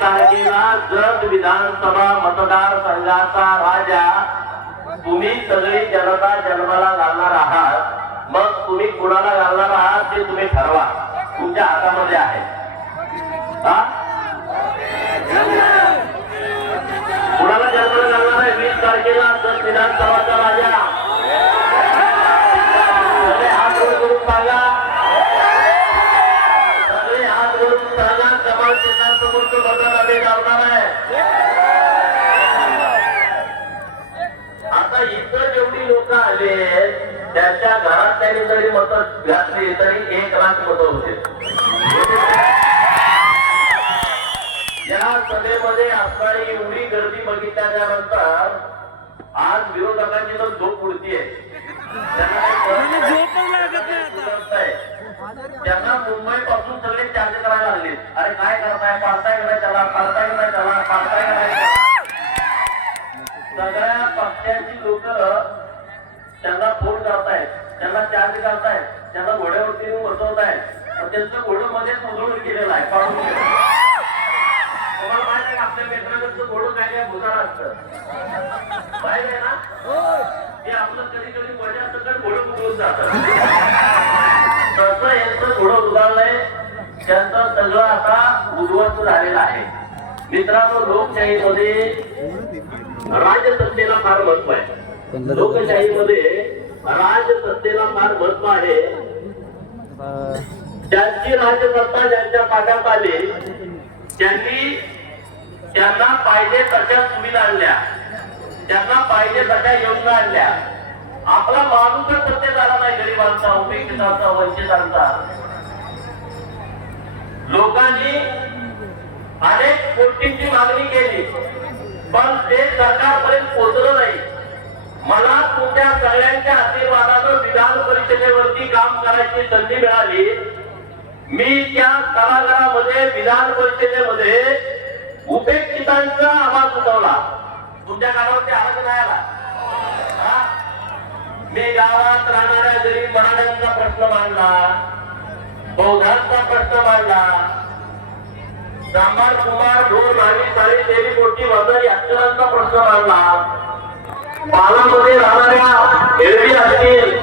तारखेला जत विधानसभा मतदारसंघाचा राजा तुम्ही सगळी जनता जन्माला घालणार आहात. मग तुम्ही कुणाला घालणार आहात ते तुम्ही ठरवा. तुमच्या हातामध्ये आहे. कुणाला जन्माला घालणार आहे? वीस तारखेला जत विधानसभाचा राजा. आले त्यांच्या घरात त्यांनी जरी मत घातली तरी एक लाख मत होते. या सभेमध्ये असणारी एवढी गर्दी बघितल्याच्या नंतर आज विरोधकांची तर झोप. कळत नाही. त्यांना मुंबई पासून सगळे चार्ज करायला लागले. अरे काय करताय? पाडताय कराय त्याला? पाडताय कराय त्याला? पाडताय कराय त्याला? सगळ्या पक्षांची लोक त्यांना फोन करतायत त्यांना चार्ज करतायत त्यांना घोड्यावरती येऊन बसवतायत. त्यांचं घोडं मध्येच उजळून गेलेलं आहे पाहून तुम्हाला माहीत आहे का आपल्या मित्रांचं घोडं काय काय भुतार असतं? माहीत आहे ना? ते आपलं कधी कधी मजा सकट घोडं उधळून जातं. तसं यांचं घोडं उधारलंय त्यांचं सगळं आता उद्ध्वस्त झालेलं आहे. मित्रांनो लोकशाहीमध्ये राजसत्तेला फार महत्त्व आहे. लोकशाहीमध्ये राजसत्तेला फार महत्त्व आहे. ज्यांची राजसत्ता ज्यांच्या पाठात आली त्यांनी त्यांना पाहिजे तशा सुविधा आणल्या. त्यांना पाहिजे तशा योजना आणल्या. आपला माणूसच सत्य झाला नाही गरिबांचा उपेक्षितांचा वंचितांचा. लोकांनी अनेक गोष्टींची मागणी केली पण ते सरकारपर्यंत पोहोचलं नाही. मला तुमच्या सगळ्यांच्या आशीर्वादानं विधान परिषदेवरती काम करायची संधी मिळाली. मी त्या तळागाळामध्ये विधान परिषदेमध्ये उपेक्षितांचा आवाज उठवला. तुमच्या कानावरती आवाज नाही आला? मी गावात राहणाऱ्या गरीब मराठ्यांचा प्रश्न मांडला. बौद्धांचा प्रश्न मांडला. सांबार कुमार ढोर भावी सारी देवी मोठी वजारी अक्षरांचा प्रश्न मांडला. पानामध्ये राहणाऱ्या एरवी असतील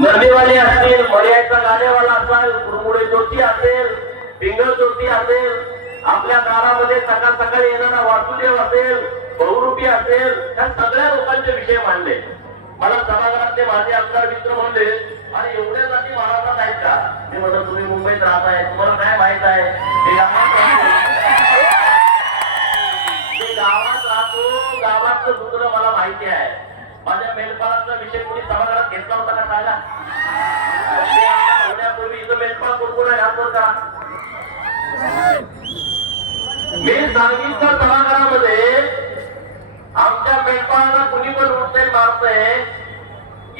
नदीवाले असतील मर्याचा गाण्यावाला असाल कुरमुडे जोशी असेल पिंगल जोशी असेल आपल्या दारामध्ये सकाळ सकाळी येणारा वासुदेव असेल बहुरूपी असेल ह्या सगळ्या लोकांचे विषय मांडले. मला सभागृहातले माझे आमदार मित्र म्हणले आणि एवढ्यासाठी महाराष्ट्रात आहेत का? मी म्हणतो तुम्ही मुंबईत राहताय तुम्हाला काय माहीत आहे? मी गावात माहिती आहे. माझ्या मेलपाळाचा विषय कोणी सभागृहात घेतला होता का सांगा? होण्यापूर्वी इथं मेलपाळ कोण कोण आहे हात का? मी सांगितलं सभागृहामध्ये आमच्या मेंढपाळाला कुणी पण उठते मारतंय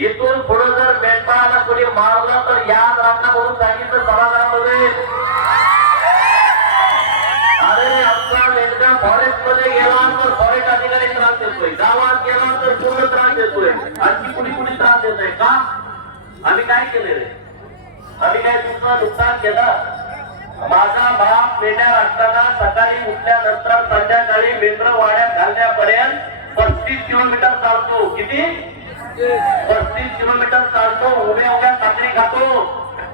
इथून पुढे जर मेंढपाळाला कुणी मारलं तर याद राखा म्हणून सांगितलं सभागृहामध्ये? फॉरेस्टमध्ये फॉरेस्ट गेला तर फॉरेस्ट अधिकारी त्रास देतोय. गावात गेला तर पूर्ण त्रास देतोय. आणखी कुणी कुणी त्रास देतोय? का? आम्ही काय केले रे आम्ही काय तुमचं नुकसान केलं? माझा बाप मेंढ्या राखताना सकाळी उठल्यानंतर संध्याकाळी मेंढ्र वाड्यात घालण्यापर्यंत पस्तीस किलोमीटर चालतो. किती? पस्तीस किलोमीटर चालतो. उभ्या उभ्या साखरी खातो.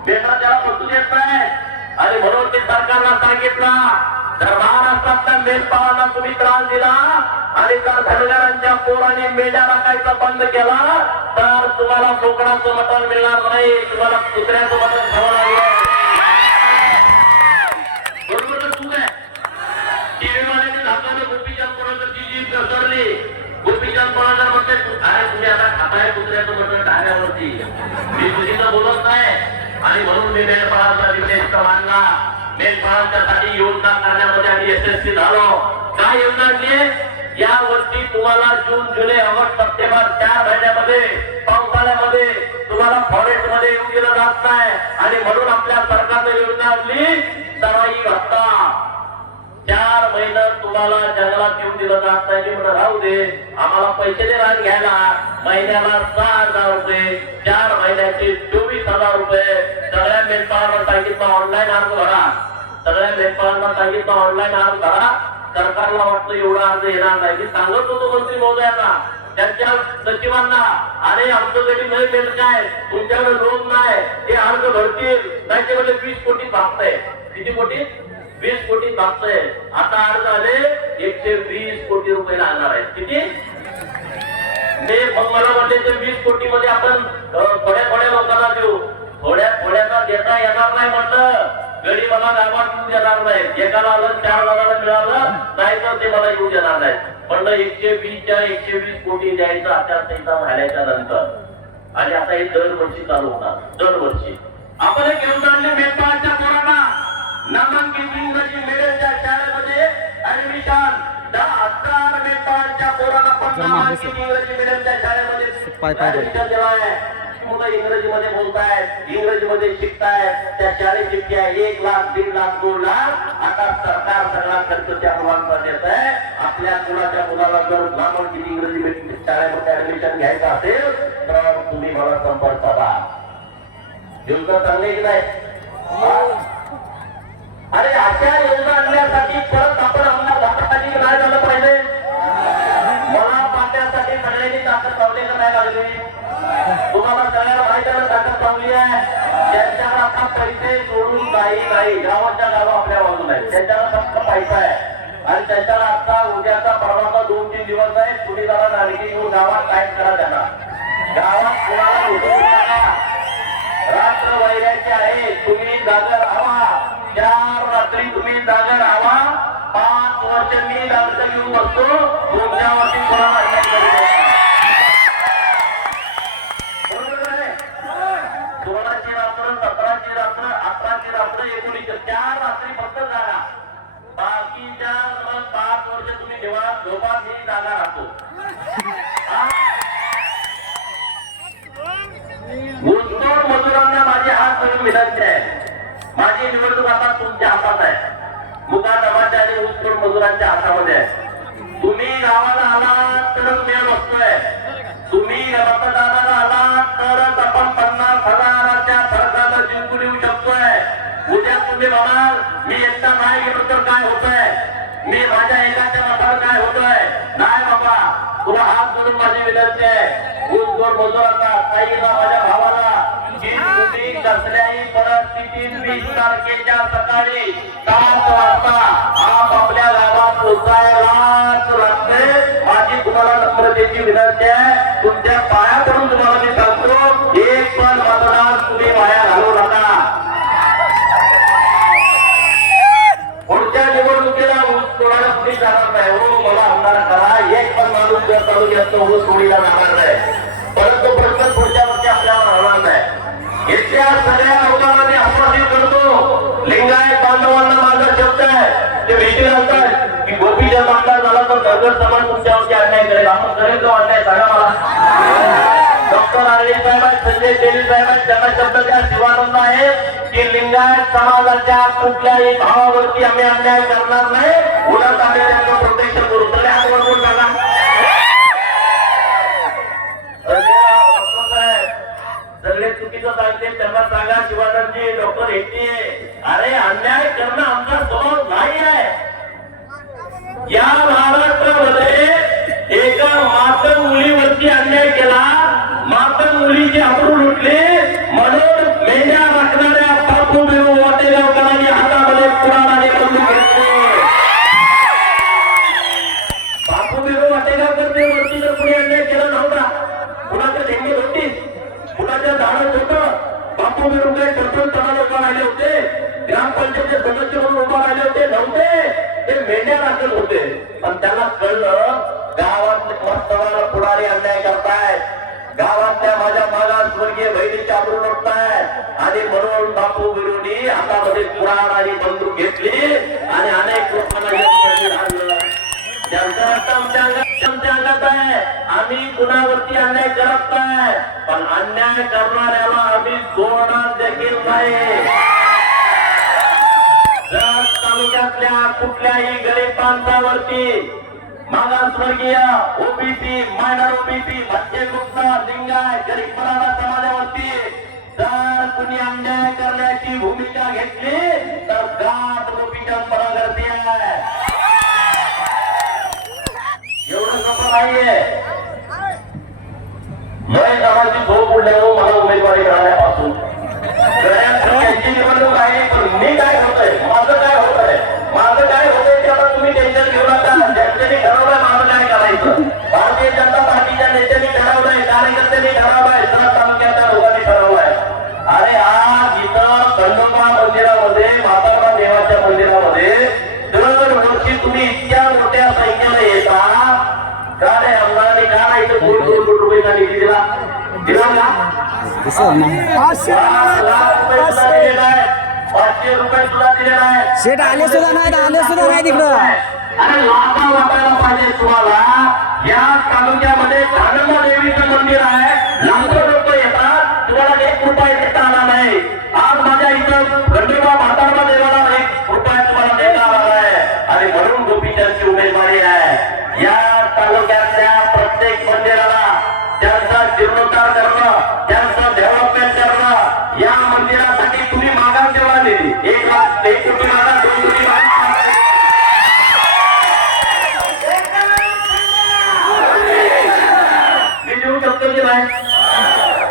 मेंढ्रा त्याला पसू देत नाही. आणि म्हणून ते सरकारला सांगितलं तर महाराष्ट्रातल्या मेंढपाळांना तुम्ही त्रास दिला. आणि जर धनगरांच्या पोराने मेंढ्या राखायचा बंद केला तर तुम्हाला कोकणाचं मटण मिळणार नाही. तुम्हाला कुत्र्याचं मटण खावं लागेल मी तुझीचं बोलत नाही. आणि म्हणून मी मेलपाळाचा विशेष मानला. मेलपाळांच्यासाठी योजना करण्यामध्ये आम्ही यशस्वी झालो. काय योजना आणली या वर्षी तुम्हाला जून जुलै ऑगस्ट सप्टेंबर चार महिन्यामध्ये पावसाळ्यामध्ये तुम्हाला फॉरेस्टमध्ये येऊन दिलं जात नाही. आणि म्हणून आपल्या सरकारने योजना आणली सराई भत्ता चार महिने तुम्हाला जंगलात येऊन दिलं जात नाही. म्हणून राहू दे. आम्हाला पैसे दे रान घ्यायला. महिन्याला सहा हजार रुपये चार महिन्याचे चोवीस हजार रुपये. सगळ्या मेलपाळांना सांगितलं ऑनलाईन अर्ज भरा. सगळ्या मेंबरांना सांगितलं ऑनलाईन अर्ज भरा. सरकारला वाटतं एवढा अर्ज येणार नाही. मी सांगत होतो मंत्री महोदयांना त्यांच्या सचिवांना अरे आमच्याकडे नाही मिळत काय तुमच्याकडे लोन नाही. हे अर्ज भरतील. नाही ते म्हणजे वीस कोटी भागतंय किती कोटी? वीस कोटी भागतंय आता अर्ज आले एकशे वीस कोटी रुपये लागणार आहेत. किती? ते मग मला म्हणले ते वीस कोटी मध्ये आपण थोड्या थोड्या लोकांना देऊ. थोड्या थोड्यांना देता येणार नाही म्हटलं. गरीबाला गावात येऊ देणार नाही. एकाला आलं चार जणांना मिळालं नाही तर ते मला येऊ देणार नाही. म्हणलं एकशे वीसच्या एकशे वीस कोटी द्यायचं आचारसंहिता झाल्याच्यानंतर. आणि आता हे दरवर्षी चालू होणार. दरवर्षी आपण घेऊन आणले मेंढपाळाच्या पोरांना. नामांकित इंग्रजी मिडियमच्या शाळेमध्ये ऍडमिशन दहा हजार मेंढपाळाच्या पोरांना पण नामांकित इंग्रजी मिडियमच्या शाळेमध्ये. ऍडमिशन दिलाय मुलं इंग्रजीमध्ये बोलतायत इंग्रजीमध्ये शिकतायत त्या फी आहे एक लाख दीड लाख दोन लाख. आता सरकार सगळा खर्च त्या मुलांचा देत आहे आपल्या मुलाच्या मुलाला जर नामांकित इंग्रजी शाळेमध्ये ऍडमिशन घ्यायचं असेल तर तुम्ही मला संपर्क साधा. योजना चांगली की नाही? हा? अरे अशा योजना आणण्यासाठी परत आपण अंमलात गावात टाईप माझी हात विनंती आहे. माझी निवडणूक आता तुमच्या हातात आहे. मुका दमाच्या आणि ऊसतोड मजुरांच्या हातामध्ये आहे. तुम्ही गावाला आलात तरच मेळ बसतोय. तुम्ही मतदानाला आलात तरच आपण पन्नास हजाराच्या फरकाला जिंकून येऊ शकतोय. उद्या तुम्ही म्हणाल मी एकटा नाही गेलो तर काय होतंय? मी माझ्या एकाच्या मतावर काय होतोय? नाही बाबा तुला हात जोडून माझी विनंती आहे. ऊस गोड मजुरांना ताईला माझ्या भावाला. कसल्याही परिस्थितीत वीस तारखेच्या सकाळी सात वाजता आप आपल्या गावात पोचायलाच लागते. माझी तुम्हाला नम्रतेची विनंती आहे. संजय तेली साहेब आहेत त्यांना शब्द द्या शिवानंद आहे की लिंगायत समाजाच्या कुठल्याही भावावरती आम्ही अन्याय करणार नाही. उलट आम्ही त्यांना प्रोटेक्शन करू. तर हात वर करून सगळे चुकीचं सांगते त्यांना सांगा शिवानंदजी डॉक्टर येते अरे अन्याय करणं आमचा स्वभाव नाही आहे. या महाराष्ट्रामध्ये एका मातंग मुलीवरती अन्याय केला मातंग मुलीचे अब्रू लुटली म्हणून मेंढ्या राखणाऱ्या बापू बिरू वाटेगावकरांनी हातामध्ये कुराण बंदूक घेतली. बापू बिरू वाटेगावकर वरती जर कुणी अन्याय केला नव्हता. कुणाच्या ठेंगे होती? कुणाच्या झाडं होतं? बापू बिरू काही प्रथम तणाला उभा राहिले होते? ग्रामपंचायतचे सदस्य म्हणून उभा राहिले होते? नव्हते. ते मेंढ्या राखत होते. पण त्यांना कळलं गावात वास्तवाला पुढारी अन्याय करतायत. गावातल्या माझ्या मागासवर्गीय बहिणीची आबरू लुटतायत आणि म्हणून बापू विरोधी हातामध्ये कुराण आणि बंदूक घेतली आणि अनेक लोकांना त्यांचा रक्त आमच्या आमच्या अंगात आहे. आम्ही कुणावरती अन्याय करत नाही. पण अन्याय करणाऱ्याला आम्ही सोडणार देखील नाही. तालुक्यातल्या कुठल्याही गरीब माणसावरती मागासवर्गीय ओबीसी मायनर ओबीसी मध्यगुप्त लिंगाय गरीब मराठा समाजावरती जर कुणी अन्याय करण्याची भूमिका घेतली तर गाठ रुपीच्या परागती आहे. एवढं कसं नाहीये. महेश दादाची झोप उडल्यामुळे मला उमेदवारी करण्यापासून निवडणूक आहे पण मी आहे. शेट आले सुद्धा नाहीत आले सुद्धा नाही तिकडं अरे लाथा वाटायला पाहिजे तुम्हाला. या तालुक्यामध्ये धानंबा देवीचं मंदिर आहे. लाखो लोक येतात. तुम्हाला एक रुपया देता आला नाही. आज माझ्या इथं खंडोबा म्हातारबा देवाला एक रुपया तुम्हाला देता आला आहे आणि म्हणून गोपीचंदची उमेदवारी आहे. या तालुक्यातल्या प्रत्येक मंदिराला त्यांचा जीर्णोद्धार करणं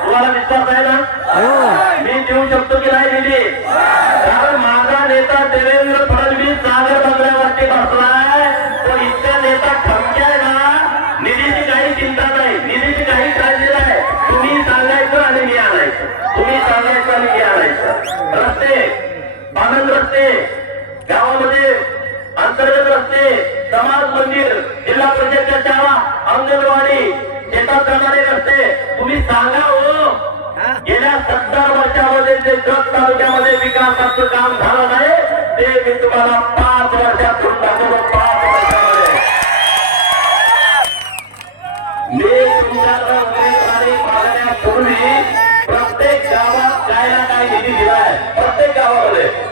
तुम्हाला विश्वास आहे ना मी देऊ शकतो की नाही दिली कारण माझा नेता देवेंद्र जिल्हा परिषदच्या शाळा अंगणवाडी शेतात जाणारे रस्ते. तुम्ही सांगा हो. गेल्या सत्तर वर्षामध्ये जे जत तालुक्यामध्ये विकासाचं काम झालं नाही ते मी तुम्हाला पाच वर्षातून दाखवतो पाच वर्षामध्ये. मी तुमच्याकडे उमेदवारी मागण्यापूर्वी प्रत्येक गावात काय ना काय निधी दिलाय प्रत्येक गावामध्ये.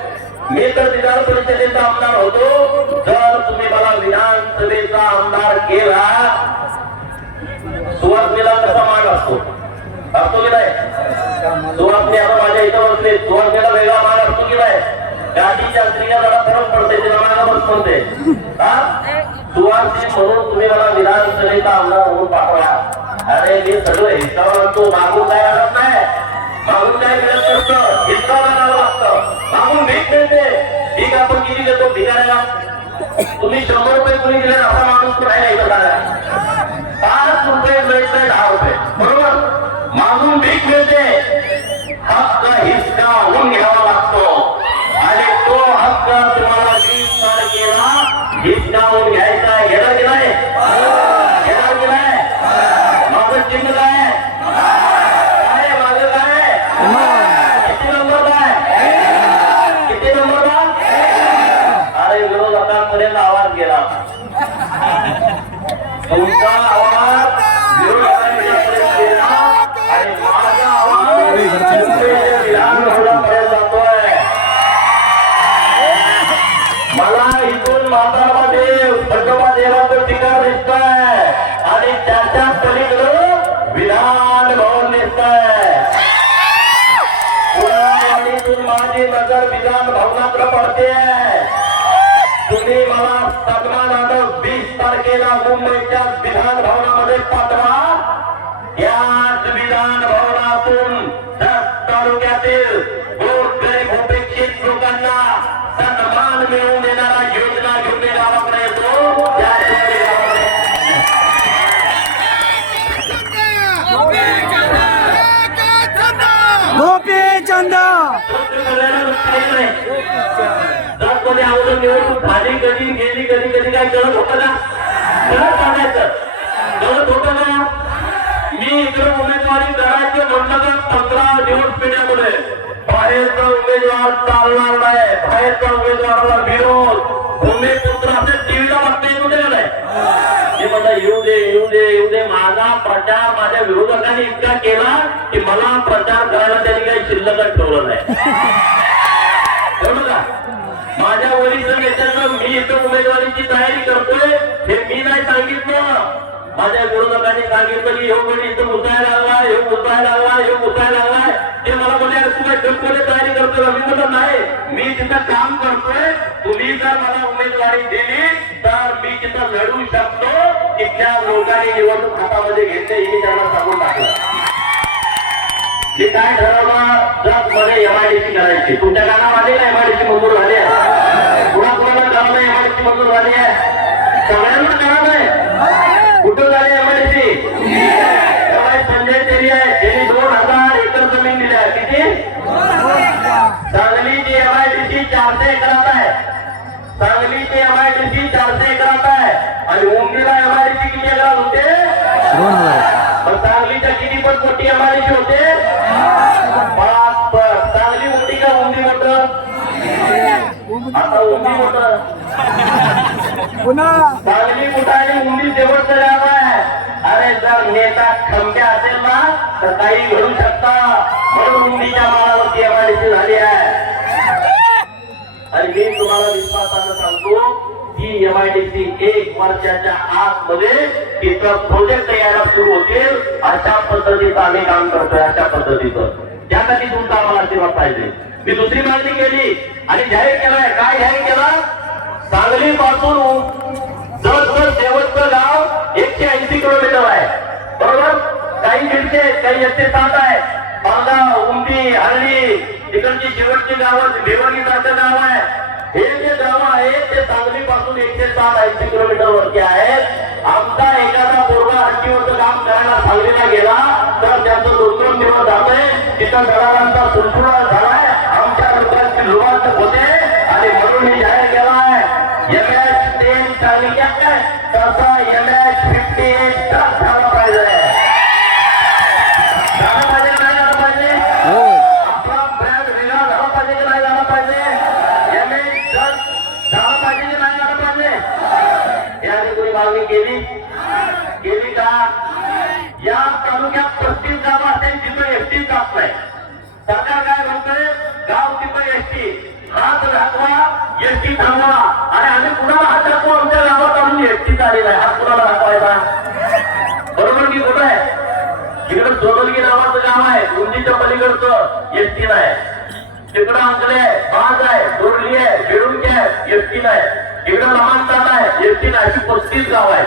मी तर विधान परिषदेचा आमदार होतो. जर तुम्ही मला विधानसभेचा आमदार केला सुवासनीला कसा माग असतो? असतो की नाही? सुवासनी आता माझ्या इथं बसले. सुवासनीला वेगळा माग असतो की नाही? गाडीच्या स्त्रिया जरा फरक पडते तिला मागावंच पडते. हा? सुवासनी म्हणून तुम्ही मला विधानसभेचा आमदार म्हणून पाठवला अरे मी सगळं हिसाब तो मागून काय आणत नाही? मागून काय मिळत नसतं मागून भीक मिळते भीक आपण किती देतो? भिकाऱ्याला तुम्ही शंभर रुपये कुणी दिले असा माणूस तो नाही इथं झाला. पाच रुपये मिळते दहा रुपये. बरोबर? मागून भीक मिळते. हक्क हिसकावून घ्यावा. चंद. कोणी आवडून निवडणूक झाली कधी गेली कधी कधी काय कळत होतं का? कळत सांगायचं. कळत होतं का? मी इकडे उमेदवारी करायची म्हटलं तर पंधरा निवड पिढ्यामध्ये बाहेरचा उमेदवार चालणार नाही. बाहेरच्या उमेदवाराला विरोध. भूमिपुत्र असे टीव्हीला बघता येत होते नाही. ते मला येऊ दे येऊ दे येऊ दे. माझा प्रचार माझ्या विरोधकांनी इतका केला की मला प्रचार करायला त्यांनी काही शिल्लकच ठेवलं नाही. कळलं का? माझ्या वरील नेत्यांना मी इथं उमेदवारीची तयारी करतोय हे मी नाही सांगितलं. माझ्या विरोधकांनी सांगितलं की ह्यो गडी इथं मुतायला लागला ह्यो मुतायला लागला ह्यो मुतायला लागलाय. ते मला म्हणजे तुम्ही काय तयारी करतो मी म्हणलं नाही. मी तिथं काम करतोय तुम्ही जर मला उमेदवारी दिली तर मी तिथं लढू शकतो. तिथल्या लोकांनी निवडणूक हातामध्ये घेतले हे त्यांना सांगून टाकलं. मी काय ठरवलं जर मध्ये एमआयडीसी करायची. तुमच्या कानामध्ये ना एमआयडीसी मंजूर झाली आहे? कुणा कुणाला कामाला एमआयडीसी मंजूर झाली आहे? सगळ्यांना कुठं झाली एमआयडीसी संजय तेली आहे? त्यांनी दोन हजार एकर जमीन दिली आहे. किती? सांगलीची एमआयडीसी चारशे एकरात आहे. सांगलीची एमआयडीसी चारशे एकरात आहे. आणि उमदीला एमआयडीसी किती एकरात होते? मग सांगलीच्या किती पण मोठी एमआयडीसी होते? पण. सांगली मोठी का उमदी मोठं? पुन्हा सांगली मोठा आणि उमदी शेवटचं गाव अरे जर नेता खंब्या असेल ना तर काही घडू शकता. म्हणून उमदीच्या माळावरती एमआयडीसी झाली आहे. आणि मी तुम्हाला विश्वासानं सांगतो ही एमआयडीसी एक वर्षाच्या आतमध्ये तिथं प्रोजेक्ट यायला सुरू होतील. अशा पद्धतीचं आम्ही काम करतोय अशा पद्धतीचं. त्यासाठी तुमचा आम्हाला आशीर्वाद पाहिजे. मी दुसरी मागणी केली. आणि जाहीर केलाय. काय जाहीर केला? सांगली पासून जवळजवळ शेवटचं गाव एकशे ऐंशी किलोमीटर आहे. बरोबर? काही दीडशे काही एकशे सात आहे पालगाव उमटी हल्ली तिकडची शेवटची गावं भिवणी सारखं गाव आहे. हे जे गाव आहे ते सांगली पासून एकशे सात ऐंशी किलोमीटर वरती आहेत. आमचा एखादा पोरगा हट्टीवरचं काम करायला सांगलीला गेला तर त्याचं दोन दोन दिवस जातोय. तिथं घरांचा संपूर्ण लोकांची होते. आणि म्हणून मी जाहीर केला आहे एम एच टेन तालुक्यात तसा एम एच फिफ्टी एट आलेला आहे. हात कुणाला दाखवायचा बरोबर की कुठं आहे? इकडं सोनलगी नावाचं गाव आहे. उंदीच्या पलीकडचं एस टी नाही तिकडं अंकले आहे बाज आहे दोरली आहे बेडुंकी आहे एस टी नाही इकडं लमानताट आहे एसटी नाही अशी पस्तीस गाव आहे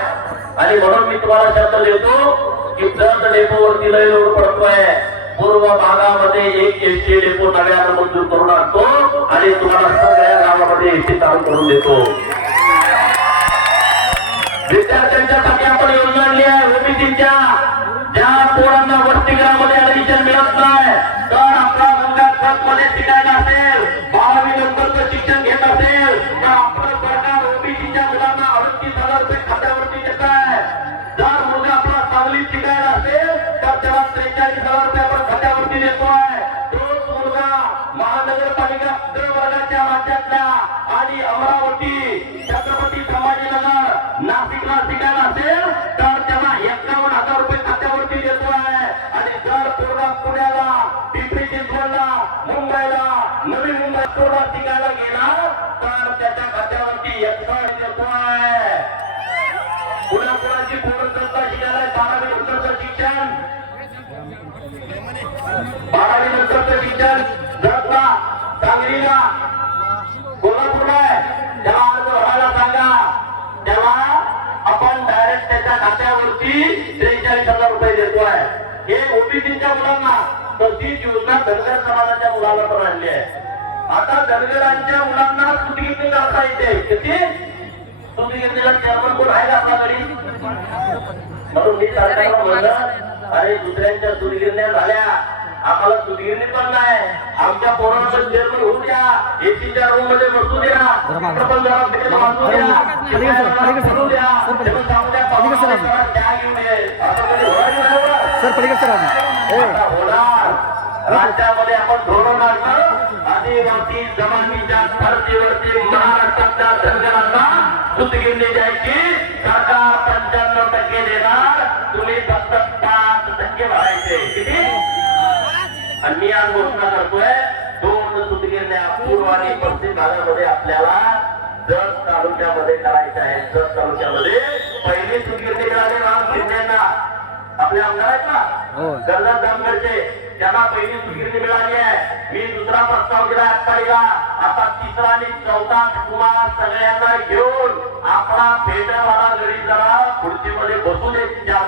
आणि म्हणून मी तुम्हाला शब्द देतो की दर डेपोवरती लय लोड पडतोय. पूर्व भागामध्ये एक एसटी डेपो नव्यानं मंजूर करून आणतो आणि तुम्हाला सगळ्या गावामध्ये एसटी चालू करून देतो. विद्यार्थ्यांच्यासाठी आपण योजना आणली आहे ओबीसीच्या ज्या पोरांना वसतिगृहामध्ये ऍडमिशन मिळत नाही तर आपला मुलगा ट्रकमध्ये शिकायला असेल बारावी नंतरचं शिक्षण घेत असेल तर आपलं सरकार ओबीसीच्या मुलांना अडतीस हजार रुपये खात्यावरती देत आहे. जर मुलगा आपला चांगली शिकायला असेल तर त्याला त्रेचाळीस हजार रुपये आपण खात्यावरती देतो आहे तोच मुलगा महानगरपालिका अग्र वर्गाच्या राज्यातल्या आणि अमरावती छत्रपती संभाजीनगर सांगलीला. कोल्हापूरला त्याला अर्ज भरायला सांगा. त्याला आपण डायरेक्ट त्याच्या खात्यावरती त्रेचाळीस हजार रुपये देतोय. हे ओबीसीच्या मुलांना. तर तीच योजना धनगर समाजाच्या पण आणली आहे. आता धनगरांच्या मुलांना सुटगिरणी करता येते. किती? सुटगिरणीला चेअरमन कोण आहे का आपल्याकडे म्हणून मी सरकारला अरे दुसऱ्यांच्या सुदगिरण्या झाल्या. आम्हाला सुदगिरणी पण नाही आमच्या पोरांना चेअरमन होऊ द्या. एसीच्या रूममध्ये बसू द्या. पण जरा द्या. सर, पलीकडे सर. राज्यामध्ये आपण धोरण आणलं आदिवासी जमातीच्या धर्तीवरती महाराष्ट्रातल्या धनगरांना सुतगिरणी द्यायची सरकार पंच्याण्णव टक्के देणार. तुम्ही फक्त पाच टक्के भरायचे. किती? आणि मी आज घोषणा करतोय दोन सुतगिरण्या पूर्व आणि पश्चिम भागामध्ये आपल्याला जत तालुक्यामध्ये करायच्या आहेत जत तालुक्यामध्ये पहिली सुतगिरणी मिळाली राम शिंदेना. आपले आमदार आहेत हो. ना कर्जत जामगडचे त्यांना पहिली स्वीकृती मिळाली आहे. मी दुसरा प्रस्ताव दिला आटपाडीला आता तिसरा आणि चौथा तुम्हाला सगळ्यांना घेऊन आपला पेट्यावाला गडी जरा खुर्चीमध्ये बसू दे त्या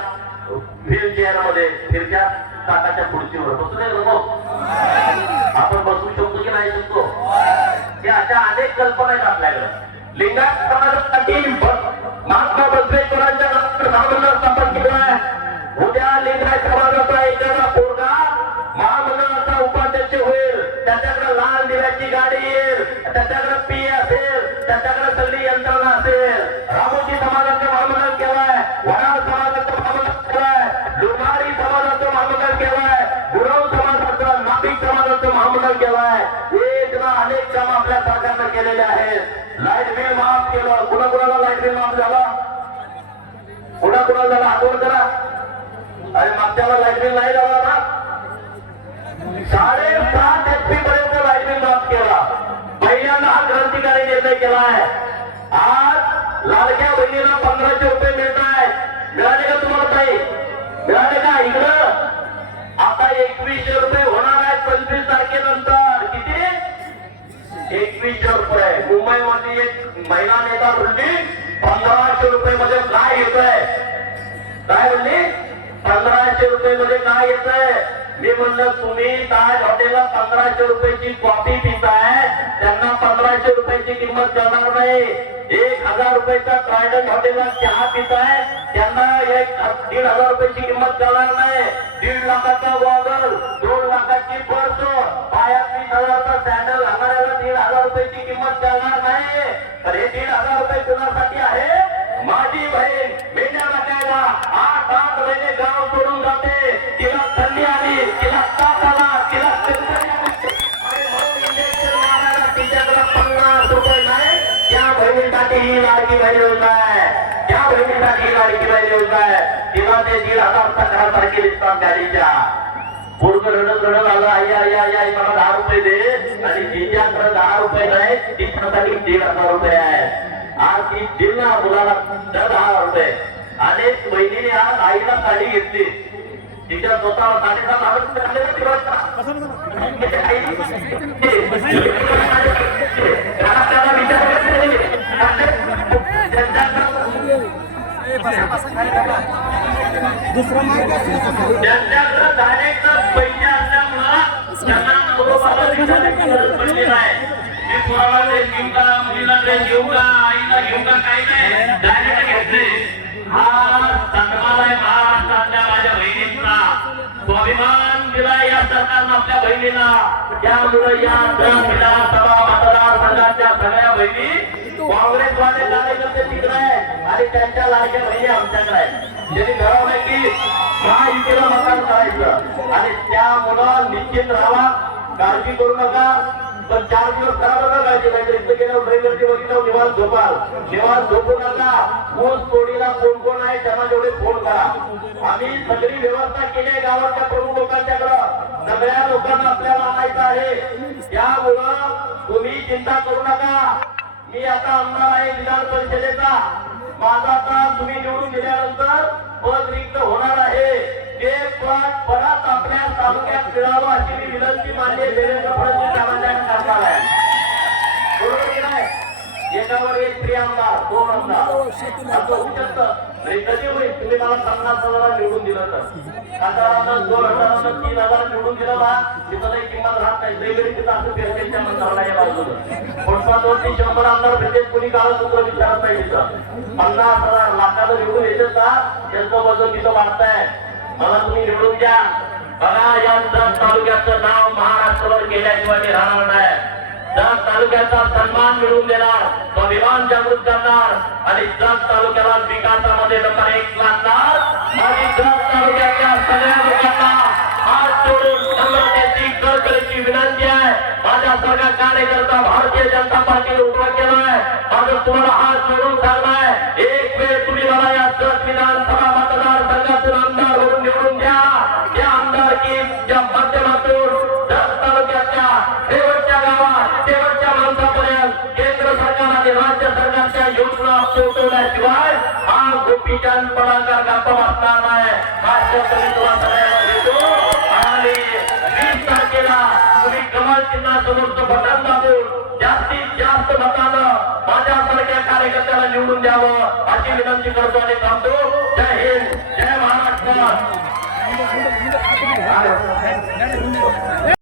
व्हील चेअरमध्ये फिरत्या काकाच्या खुर्चीवर. बसू नये नको आपण बसू शकतो की नाही शकतो? हे अशा अनेक कल्पना आहेत आपल्याकडे. लिंगायत समाजासाठी महात्मा बसवेश्वरांच्या महामंडळ स्थापन केलं आहे? उद्या लिंगायत समाजाचा एखादा पोरगा महामंडळाचा उपाध्यक्ष होईल. त्याच्याकडे लाल दिव्याची गाडी येईल. त्याच्याकडे पी बिल नाही झाला ना? साडेसात एच पी पर्यंत लाइट बिल माफ केला. पहिल्यांदा हा क्रांतिकारी निर्णय केला आहे. आज लाडक्या बहिणीला पंधराशे रुपये मिळत आहे. मिळाले का तुम्हाला काही मिळाले का इकडं? आता एकवीसशे रुपये होणार आहेत पंचवीस तारखेनंतर. किती? एकवीसशे रुपये. मुंबईमध्ये एक महिला नेता म्हणली पंधराशे रुपये मध्ये काय येत आहे काय म्हणली? पंधराशे रुपये मध्ये काय येत मी म्हणलं तुम्ही ताज हॉटेलला पंधराशे रुपयाची कॉफी पिताय? त्यांना पंधराशे रुपयाची किंमत करणार नाही. एक हजार रुपयाचा ट्रायडन हॉटेलला चहा पिताय? त्यांना एक दीड हजार रुपयाची किंमत करणार नाही. दीड लाखाचा वॉगल दोन लाखाची पर्स पायात वीस हजारचा सॅन्डल घालणाऱ्याला दीड हजार रुपयाची किंमत करणार नाही. तर हे दीड हजार रुपये कुणासाठी आहे? योजना आहे त्या बहिणीसाठी ही लाडकी योजना आहे तिला ते दीड हजार सकाळसारखे दिसतात गाडीच्या पूर्ण रडत रडत आलं आई आई आई आई मला दहा रुपये दे आणि जिच्याकडे दहा रुपये नाही तिच्यासाठी दीड हजार रुपये आहे आज ती दिल मुलाला दहा रुपये अनेक बहिणीने आज आईला साडी घेतली तिच्या स्वतःला साडेसात हजार रुपये दुसरा मार्ग तिला. घरातल्याला त्यांच्याकडे डायरेक्ट पैसे असल्यामुळं त्यांना नवरोबाला गरज पडली नाही. मी पोराला घेऊ का मुलीला घेऊ का आईला घेऊ का काही नाही डायरेक्ट घेतले हा सन्मान आहे महाराष्ट्रातल्या माझ्या बहिणींचा स्वाभिमान दिला या सरकारनं आपल्या बहिणीला त्यामुळे या दर विधानसभा मतदारसंघाच्या सगळ्या बहिणी काँग्रेसवाले कार्यकर्ते तिकडे आहे आणि त्यांच्या लाडक्या बहिणी आमच्याकडे आहेत. त्यांनी ठरवलंय की महायुतीला मतदान करायचं. आणि त्यामुळं निश्चित राहा काळजी करू नका. पण चार दिवस खराब नका काळजी नाही तर इथं गेल्यावर रविवारी बघितलं निवास झोपाल. निवास झोपू नका. ऊस तोडीला कोण कोण आहे त्यांना जेवढे फोन करा. आम्ही सगळी व्यवस्था केली आहे गावातल्या प्रमुख लोकांच्याकडं. सगळ्या लोकांना आपल्याला आणायचं आहे. त्यामुळं तुम्ही चिंता करू नका. मी आता आमदार आहे विधान परिषदेचा. माझा तास तुम्ही निवडून दिल्यानंतर पद रिक्त होणार आहे. ते पद परत आपल्या तालुक्यात मिळावं अशी मी विनंती मान्य देवेंद्र फडणवीस साहेबांना करणार आहे बरोबर की नाही? एकावर एक प्रिय आमदार दोन आमदार. असं होऊ शकतं. आणि कधी होईल? तुम्ही मला पन्नास हजार निवडून दिलं तर. हजारानं दोन हजारानं तीन हजार निवडून दिलं ना? तिथं किंमत राहत नाही. वेगळी तिथं असं मंत्राला शंभर आमदार कोणी काळसूत्र विचारत नाही तिथं. पन्नास हजार लाखानं निवडून का त्यांचं वजन तिथं वाढतंय. मला तुम्ही निवडून द्या. बघा या तालुक्याचं नाव महाराष्ट्रभर केल्याशिवाय मी राहणार नाही. दर तालुक्याचा सन्मान मिळवून देणार स्वाभिमान जागृत करणार. आणि दर तालुक्याला विकासामध्ये लोकांना एक लागणार आणि दर तालुक्याच्या सगळ्या लोकांना हात माझ्या कार्यकर्ता भारतीय जनता पार्टीने उभा केलाय. माझं तुम्हाला हात जोडून सांगलाय एक वेळ तुम्ही मला या सत विधानसभा मतदारसंघातून आमदार म्हणून निवडून द्या त्या आमदारकीच्या माध्यमातून दस तालुक्याच्या शेवटच्या गावात शेवटच्या माणसापर्यंत केंद्र सरकार आणि राज्य सरकारच्या योजना पोहोचवल्याशिवाय हा गोपीचंद पडाकार गप्प बसणार नाही. हा शब्द मी तुम्हाला सगळ्यांना देतो आणि वीस तारखेला तुम्ही कमळ चिन्हासमोरचं बटन दाबून जास्तीत जास्त मतानं माझ्यासारख्या कार्यकर्त्याला निवडून द्यावं अशी विनंती करतो आणि थांबतो. जय हिंद जय महाराष्ट्र.